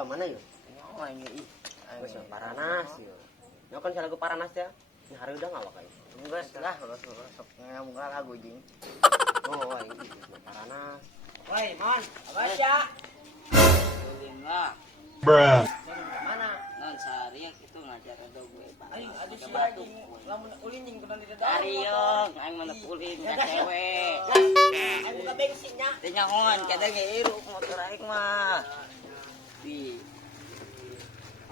ka mana yuk? Oh ini Wes paranas yuk. Nya kan lagu paranas ya. Ini hari udah ngawak kayak. enggak lah sok ngomong lagu jing. Oh, ini paranas. Woi, Mon, baca. Ulin lah. Bruh. Mana? Non sehari itu ngajar ada gue. Aing ada si anjing. Lamun ulin jeung kudu di Ariong, aing mana pulin ka cewek. Aing buka bensinnya. Teu nyaon, kada ngiruk motor aing mah. Di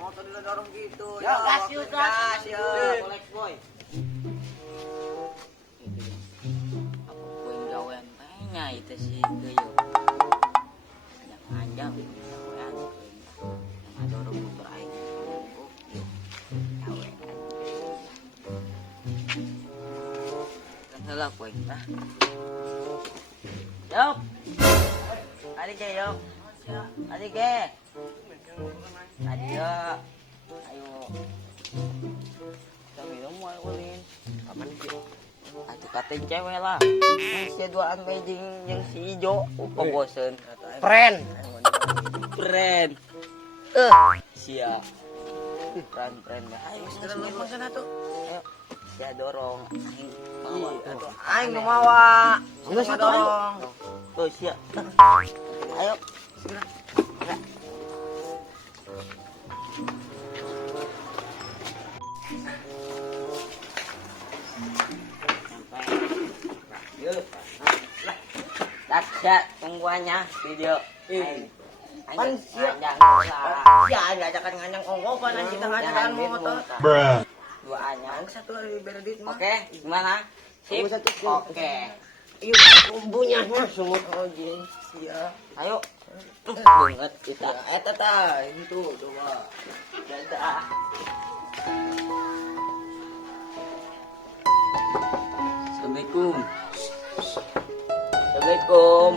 motor dorong gitu. Ya, gas yuk, gas. Kolek boy. Apa poin gawean tanya itu sih geus. Yang panjang gawean yang dorong motor aing. Gawean. Kan heula poin tah. Yop. Adik ge yop. Adik ge. Ayo. Ayo. Kita minum mau ulin. Kapan sih? Atuh katain cewek lah. Si duaan mejing yang si ijo. Upo bosen. Friend. Friend. Siap. Friend. Ayo segera lu sana tuh. Ayo. Ya dorong. Aing nu mawa. Geus satu ayo. Tuh siap. Ayo. Segera. Dak tungguannya video. Pan siap. Ya ngajakan nganyang ongkokan dan kita ngajakan motor. Bruh. Duanya. Satu kali beredit mah. Oke, gimana? Sip. Oke. Yuk, umbunya sumut anjing. Siap. Ayo. Banget kita. Eta tah, itu coba. Dadah. Assalamualaikum. Assalamualaikum.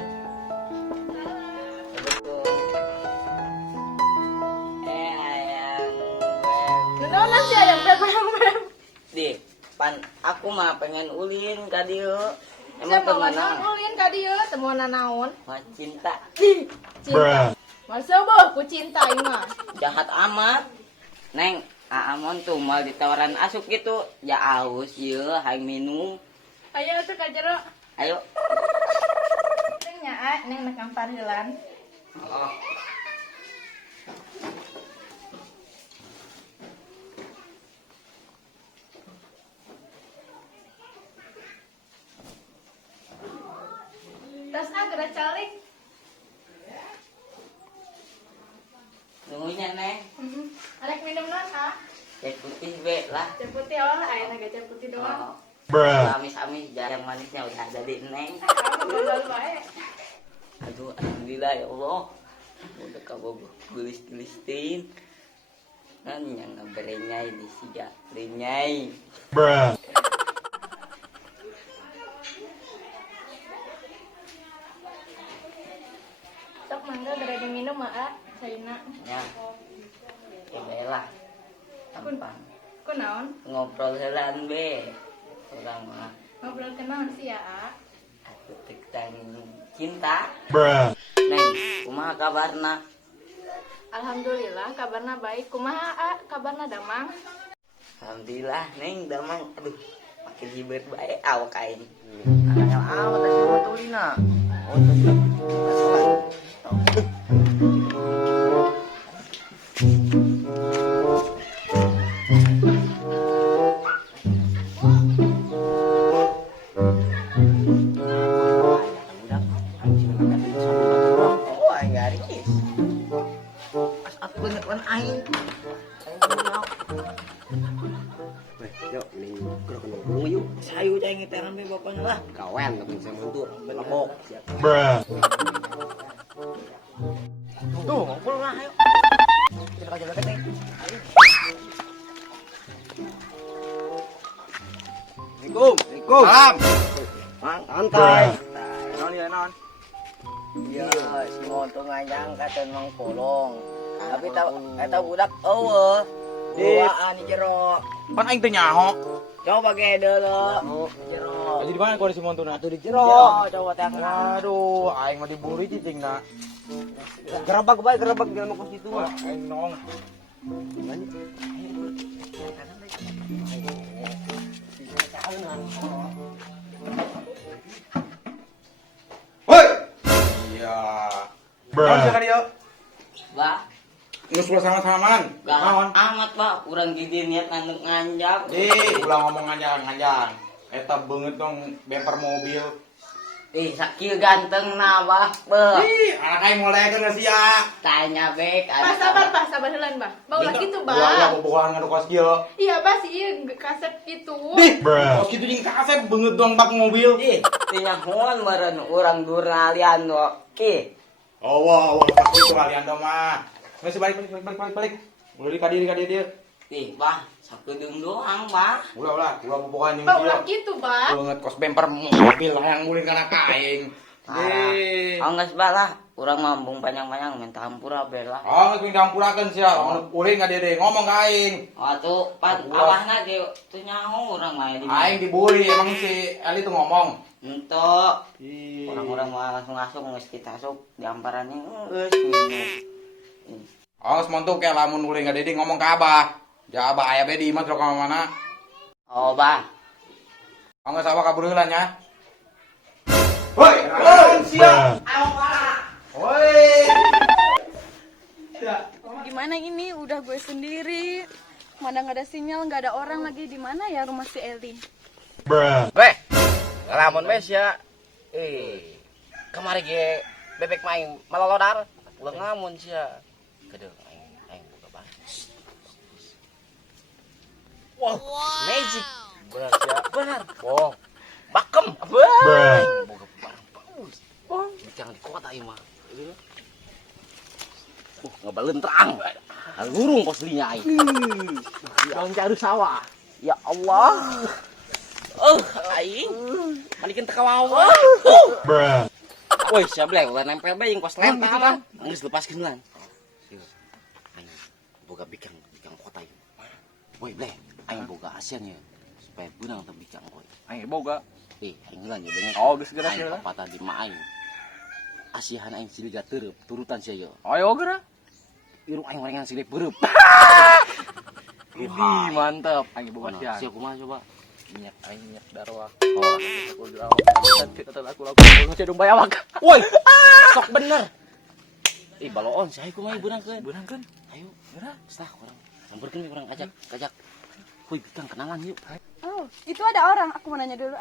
Ayang web. Naon sih ayam beb ayam beb? Di, pan aku mah pengen ulin ka dieu. Saya Emang mau kemana? ulin ka dieu teu moal naon. Mah cinta. Bruh. Masa beuh ku cinta ieu mah. Jahat amat. Neng, Aamon tuh mal ditawaran asup gitu. Ya aus ieu hayang minum. Aya atuh ka jero. Ayo. Teu nya neng nekang parilan. Oh. Tas geura calik. Tunggunya Neng. Arek minum naon Teh putih be lah. Teh putih aya na teh putih doang. Oh. Bruh. Amis-amis yang manisnya udah jadi Neng. Kamu dodol bae. Aduh, alhamdulillah ya Allah. Udah kabogoh gelis-gelisin. Kan yang berenyai di siga, berenyai. Bruh. Sok mangga geura diminum mah Saina. Ya. Kebelah. Tampang. Kunaon? Ngobrol helan be. Orang mah Ngobrol ke naon sih ya? aku tentang cinta. Bruh. Neng, kumaha kabarna? Alhamdulillah kabarna baik. Kumaha kabarna Damang? Alhamdulillah, Neng, damang. Aduh, makin hibur bae awak aing. Angel awak teh mau tulina. Oh, teh. Oh, aing garis. Pas aku bener aing. Weh, yuk, ning gerak nongkrong yuk. Sayu cai ngeteran be bapaknya lah. Kawan tapi saya mantur. Labok. Siap. Bruh. Tuh, ngumpul lah ayo. Kita kaji lagi teh. Assalamualaikum. Salam. Santai. Non ya non. Iya, si montong ngajang katen mang polong. Tapi eta budak eueuh. Duaan di jero. Kan aing teh nyaho. Coba ge dulu. Jero. Jadi di mana kalau si Montuna? Atuh di jero. Coba teh. Waduh, aing mah diburi cicingna. Gerabak bae, gerabak jangan mau ke situ. Wah, aing nong. Woi. Iya. Naon Bruh. sia dia? Bah, Geus ulah sama-samaan. Naon? amat bah, urang gede niat nanduk nganjak. Ulah ngomong nganjang-nganjang. Eta beungeut dong bemper mobil. Sakieu ganteng na bah. Beuh. Anak aing molekeun geus sia. Tanya bek. Bah, sabar heula, Bah. Bawa gitu, Ulah Bah. bobogohan ngadu kos kieu. Iya, Bah, sih kaset gitu. Bruh. Kos kitu jeung kasep beungeut dong bak mobil. Tinya hon meureun urang duralian ki. Wah, pasti itu kalian dong mah. Masih balik. Mulai ka dia dia. Bah, sakedeung doang, Bah. Ulah bobogohan jeung Bah, dia. ulah gitu, Bah. Beungeut kos bemper mobil hayang mulin kana kaing. Angges balah, urang ngambung panjang-panjang minta hampura bela. Oh, geus dampurakeun sia. Ulin ka dia ngomong ka aing. Atuh pan awahna ge teu nyaho urang mah di. Aing dibully emang si Eli tuh ngomong. Ento. Orang-orang mah langsung asup geus kita asup diamparannya geus minum. Oh, semontuk ya lamun ulin ka dia ngomong ka Abah. Ja Abah aya bedi mah ka mana? Oh, Bah. Oh, geus Abah kabur heula nya. Woi, naon sia? Bruh. Woi. Gimana ini? Udah gue sendiri. Mana nggak ada sinyal, nggak ada orang lagi. Di mana ya rumah si Eli? Bruh. Weh, ngelamun wes ya. Kemari ge bebek main malolodar. Ulah ngamun sia. Kedeu aing buka bang. Wow, magic. Benar sia. Benar. Wow. Bakem. Bruh. Boga barang bagus. Jangan di kota ieu mah. Ngebalen terang. Lurung kos linya aing. Daun caru sawah. Ya Allah. Aing. Manikeun teu kawawa. Bruh. Woi, sia bleh, ulah nempel bae yang kos lempel lah. Geus lepaskeun lan. Aing boga bikang kota ieu. Woi, bleh, aing boga asian ya. Supaya beunang teu bikang koy. Aing boga. Aing lan ya banyak. Oh, geus geura Aing sia. patah di ma aing. Asihan aing siliga teureub, turutan sia ye. Oh, yo geura. Irung aing orengan silih beureub. Ini mantep. Aing boga sia. Sia kumaha coba? Minyak aing minyak darwa. Oh, Aku udah awak kita aku laku domba awak. woi. Sok bener. Baloon sia kumaha beunangkeun. Beunangkeun. Ayo, geura. Stah urang. Sampeurkeun urang ajak. Woi, bikang kenalan yuk. Oh, itu ada orang. Aku mau nanya dulu.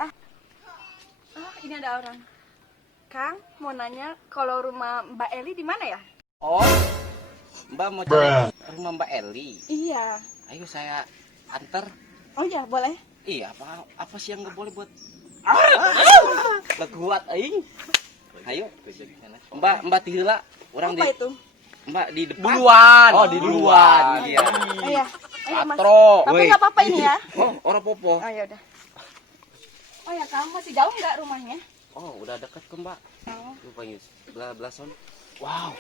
Oh, ini ada orang. Kang, mau nanya kalau rumah Mbak Eli di mana ya? Oh, Mbak mau Bruh. cari rumah Mbak Eli. Iya. Ayo saya antar. Oh ya, boleh. Iya, apa sih yang nggak boleh buat? Kuat aing. Ayo. Mbak tihela. Orang Apa di itu? Mbak di depan. Duluan. Oh, di duluan. Iya. Oh ya. Ayo, Mas. Atro. Tapi Woi. nggak apa-apa ini ya. Oh, orang popo. Oh ya udah. Oh ya, kamu masih jauh nggak rumahnya? Oh, udah dekat ke Mbak. Oh. Lupa yus. Belah son. Wow.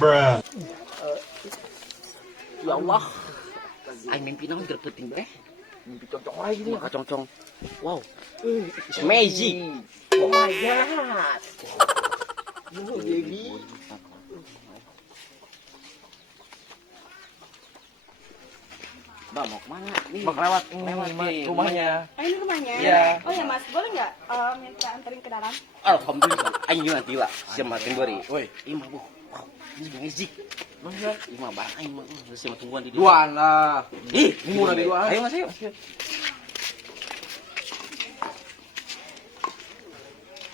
Bruh. Ya Allah. Aing mimpi naon keur penting bae. Mimpi cocok ora gitu. Kacong-cong. Wow. It's magic. Oh my god. Oh, baby. Mbak mau kemana? Nih. Bak lewat nih, rumahnya. Ini rumahnya? Iya. Oh ya, Mas. Boleh nggak minta anterin ke dalam? Alhamdulillah. Aing nanti lah. Siap makin beri. Woi. Imah bu. Wow. Ini magic. Imah barang aing mah. Siap tungguan di dia. Duaan lah. Ih, Murah di duaan. Ayo Mas ayo.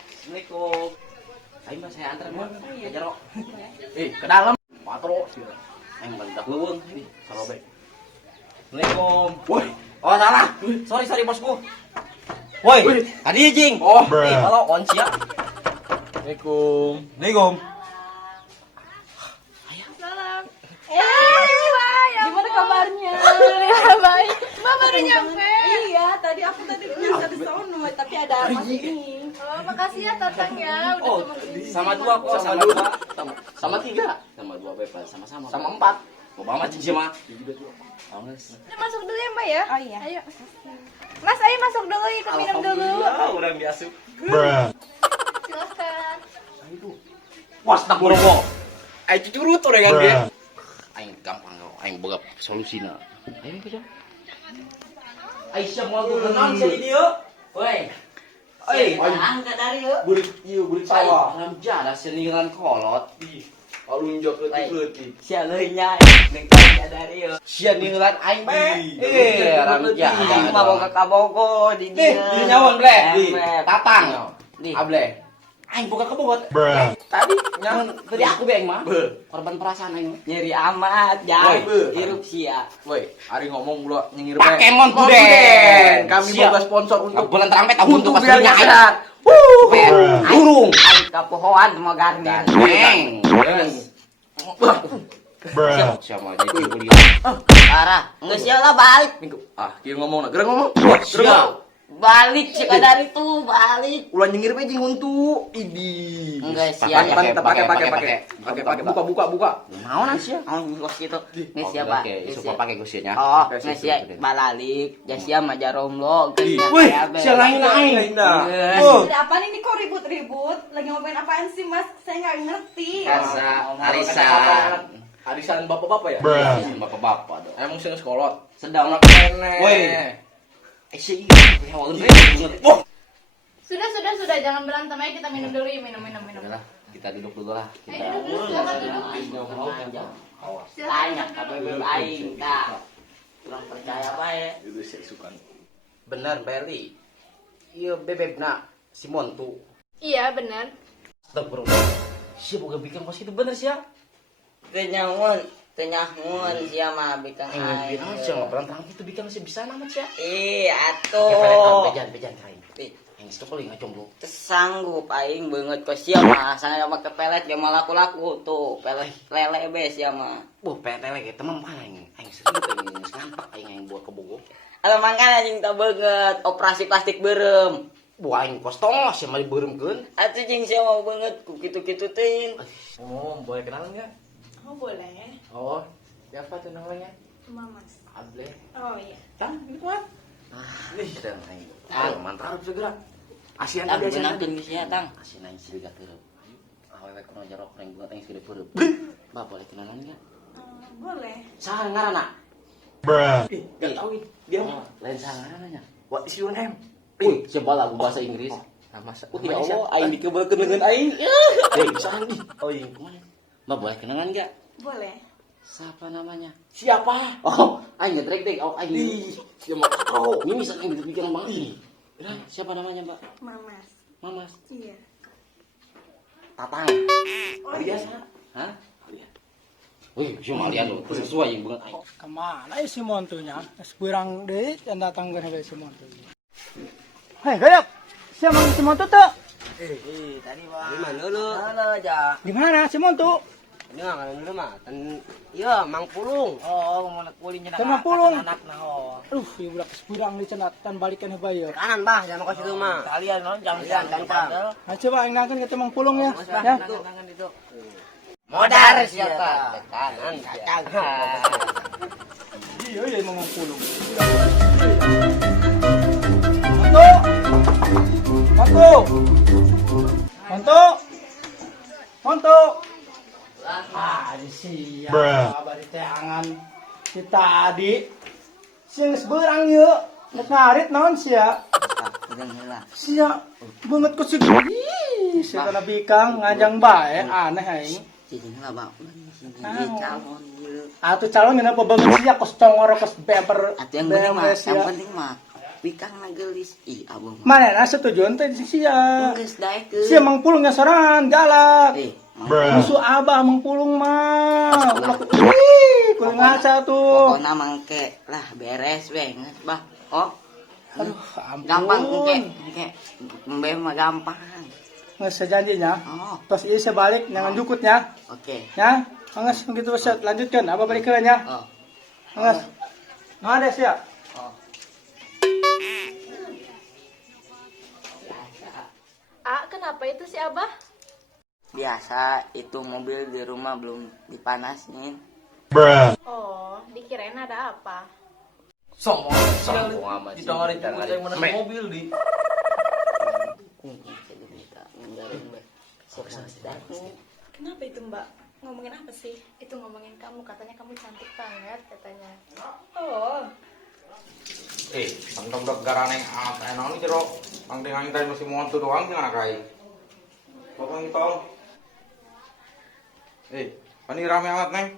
Assalamualaikum. Ayo Mas saya antar Mas. Ke jero. Ke dalam. Patro. Aing balik leuweung. Kalau baik. Assalamualaikum. Woi. Oh salah. Sorry bosku. Woi. Tadi jing. Oh. Bruh. Halo on siap. Assalamualaikum. Salam. Gimana kabarnya? Ya, baik. Mbak baru nyampe. Iya, tadi aku nyampe di sono, tapi ada Mas ini. Oh, makasih ya Tatang ya. Udah Oh, temenin. sama dua kok, sama dua. Sama tiga. Sama dua bebas, sama-sama. Sama 4. Bawa macam sih mah. Awas. Masuk dulu ya Mbak ya. Oh iya. Ayo. Mas, ayo masuk dulu, ikut minum dulu. Udah biasa. Bruh. Silakan. Was tak borobo. Ayo curut orang yang dia. Bruh. Aing gampang kau. Aing boga solusina. Ayo kerja. Aisyah mau aku kenal sih dia. Woi. Oi, Angkat dari yuk. Burik sawah. Ramja ada seniran kolot. Alun jok letih. Sia leunya nengka dari yuk. Sia niran aing be. Ramja. Aing mah boga ka Bogor di Nih, dieu. di nyawan ble. Emet. Tatang. Di. Able. Aing boga kebobot. Bruh. Tadi nyawan tadi aku be aing mah. Korban perasaan aing. Nyeri amat, jai. Woi. Hirup sia. Woi, ari ngomong pula nyengir Pokemon Puden. Puden. Kami Siap. boga sponsor untuk Bulan terampet tahun untuk tuh biar pastinya aing. nyadat. Burung. Aing kapohoan mau garden. Neng. Bruh. Siapa aja itu kuliah. Parah. Geus sia lah balik. Minggu. Kieu ngomong nah. Gerang ngomong. Siap. Balik si dari itu balik. Ulah nyengir be jeung huntu. Idi. Enggak sia. Pakai buka. Mau nang sia. Oh, ngos gitu. Geus sia, Pak. Isu pakai gosinya. Oh, geus sia balalik. Geus sia mah jaromlo. Geus sia. Wih, sia lain. Oh. Ada apa nih kok ribut-ribut? Lagi ngomongin apaan sih Mas? Saya nggak ngerti. Kasa, Arisan bapak-bapak ya? Bruh. Bapak-bapak dong. Emang sing sekolot. Sedang Anak nenek. Woi. Si hewan banget. Wah. Sudah, jangan berantem aja, kita minum dulu yuk, minum. Udahlah, kita duduk dulu lah. Ayo duduk dulu, silakan duduk. Tanya tapi belum aing dah. Kurang percaya bae. Itu sih sukan. Bener, Beli. Iya, bebebna Simon tuh. Iya, benar. Astagfirullah. Si boga bikin pos itu bener sih ya. Tenyangun sia mah bikang Aing aing. bilang sih nggak berantem itu bikin masih bisa nama sih ya. Atuh. Pejan kain. Aing stop paling ngacung lu. Sanggup aing beungeut ko sia mah saya make pelet ge mah laku-laku tuh. Pelet lele be sia mah. Wah, PTL kayak teman mana aing. Aing serius aing ngampak aing buat ke Bogor. Ala mangkana jeung teu beungeut operasi plastik beureum. Wah, aing kostos sih mah dibeuremkeun. Atuh jeung sia mah beungeut ku kitu-kitu teuing. Oh, boleh kenalan nggak? Oh boleh. Oh, siapa tuh namanya? Mamas. Able. Oh iya. Kan, gitu kan? Nih, dan aing. Mantap. Harus segera. Asian Tang tadi asian. beunangkeun geus sia tang. Asin aing siliga teureum. Awewe kuno jarok reng buat aing siliga teureum. Ba boleh kenalan enggak? Boleh. Saha ngaranna? Bruh. Gak tahu nih. Dia mah. Lain saha ngaranna. What is your name? Wih, coba lagu bahasa Inggris. Nama Ya Allah, aing dikebelkeun dengan aing. Saan di. Oh, iya, kemana? Mbak boleh kenalan enggak? Boleh. Siapa namanya? Siapa? Oh, aing ngetrek dek. Oh, aing. Ih, dia mau tahu. Ini bisa aing bikin banget ini. Udah, siapa namanya, Mbak? Mamas. Mamas. Iya. Tatang. Oh iya. Hah? Wih, cuma lihat loh, sesuai yang banget aing. Kemana ya si montunya? Sekurang deh yang datang ke si montu. Hei, gayap. Siapa si montu tuh? Tadi mah. Di mana lu? Mana aja. Di mana si montu? Ini mah kan dulu mah. Iya, Mang Pulung. Oh, mau nak kulinya Sama pulung. anak nah. Oh. Aduh, ya budak sekurang di cenat dan balikan bayar. Kanan, Bah, jangan kau situ mah. Kalian non jangan kencang. Nah, coba angkat kita mang pulung ya. Ya. Tangan itu. Modar siapa? Kanan, kacang. Iya, iya mang pulung. Montu. Montu. Montu. Montu. Ah, di siap. Bruh. Bari teangan si tadi. Sing seberang yeuh. Nek ngarit naon sia? Udah heula. Sia banget ku sih. Ih, sia kana bikang ngajang bae aneh aing. Cicing lah, Bang. Calon ieu. Atuh calon kenapa banget sia kos congor kos beber. Atuh yang penting mah bikang na geulis. Ih, abang. Mana setujuan teh si sia. Geus daekeun. Sia mang pulungnya sorangan galak. Bruh. Musuh abah mang pulung mah. Ih, kuring ngaca tuh. Pokona mangke lah beres we geus, Bah. Oh. Aduh, ampun. Gampang engke. Mbeh mah gampang. Nges sejanjinya. Oh, Terus ini sebalik jangan jukutnya. oke. Ya. Nges begitu set lanjutkan apa balik ya. Oh. Nges. Nggak ada sih ya. Kenapa itu si Abah? Biasa itu mobil di rumah belum dipanasin. Bruh. Oh, dikirain ada apa? Sombong amat sih. ditawarin tikus yang mana mobil di. Kenapa itu mbak? Ngomongin apa sih? Itu ngomongin kamu, katanya kamu cantik banget katanya. Oh, Bang udah garang yang enak nih jeruk. Bang dengan tadi masih mau tuh doang sih nggak kayak. Pokoknya gitu. Ini rame amat neng.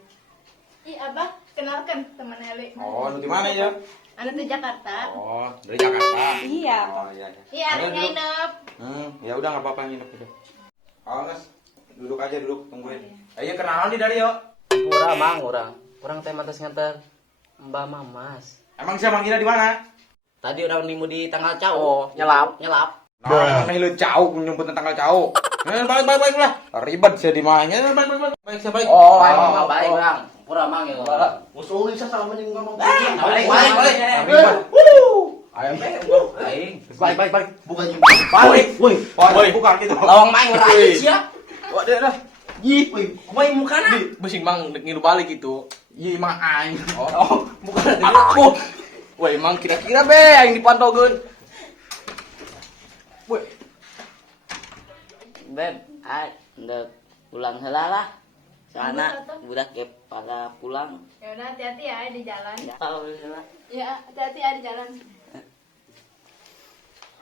Ih, Abah, kenalkan teman Heli. Oh, lu di mana ya? Anak di Jakarta. Oh, dari Jakarta. iya. Oh iya. Iya, anaknya Duduk. Inep. Ya udah nggak apa-apa nginep itu. Oh, Nes, duduk aja duduk, tungguin. Ayo kenalan nih dari yo. Pura mang orang teh mantas nganter Mbak Mamas. Emang siapa manggilnya di mana? Tadi orang nimu di tanggal cau. Nyelap. Nah, nih lu jauh nyumput tanggal jauh. Balik lah. Ribet sih di mana? Baik, saya baik. Oh, emang baik bang. Pura mang ya. Musuhin saya sama nih ngomong. Balik. Ribet. Aing. Balik. Bukan yang Balik. Woi, bukan gitu. Lawang main ngeraih siap. Wah, deh dah. Ih, woi. Main mukana. Besing mang ngilu balik itu. Iya, emang aing. Oh, bukan dari aku. Wah, emang kira-kira be yang dipantogeun. Woi, Beb, udah pulang heula lah. Soalnya budak ke pada pulang. Ya udah, hati-hati ya di jalan. Tahu heula. Ya, hati-hati ya di jalan.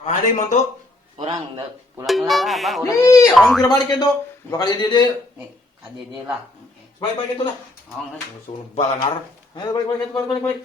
ada yang montok. Orang udah pulang heula lah, Pak. Orang. Ih, orang kira balik itu. Bakal jadi dia. Nih, kadi dia lah. Baik itu lah. Oh, nggak. Suruh balanar. Ayo balik.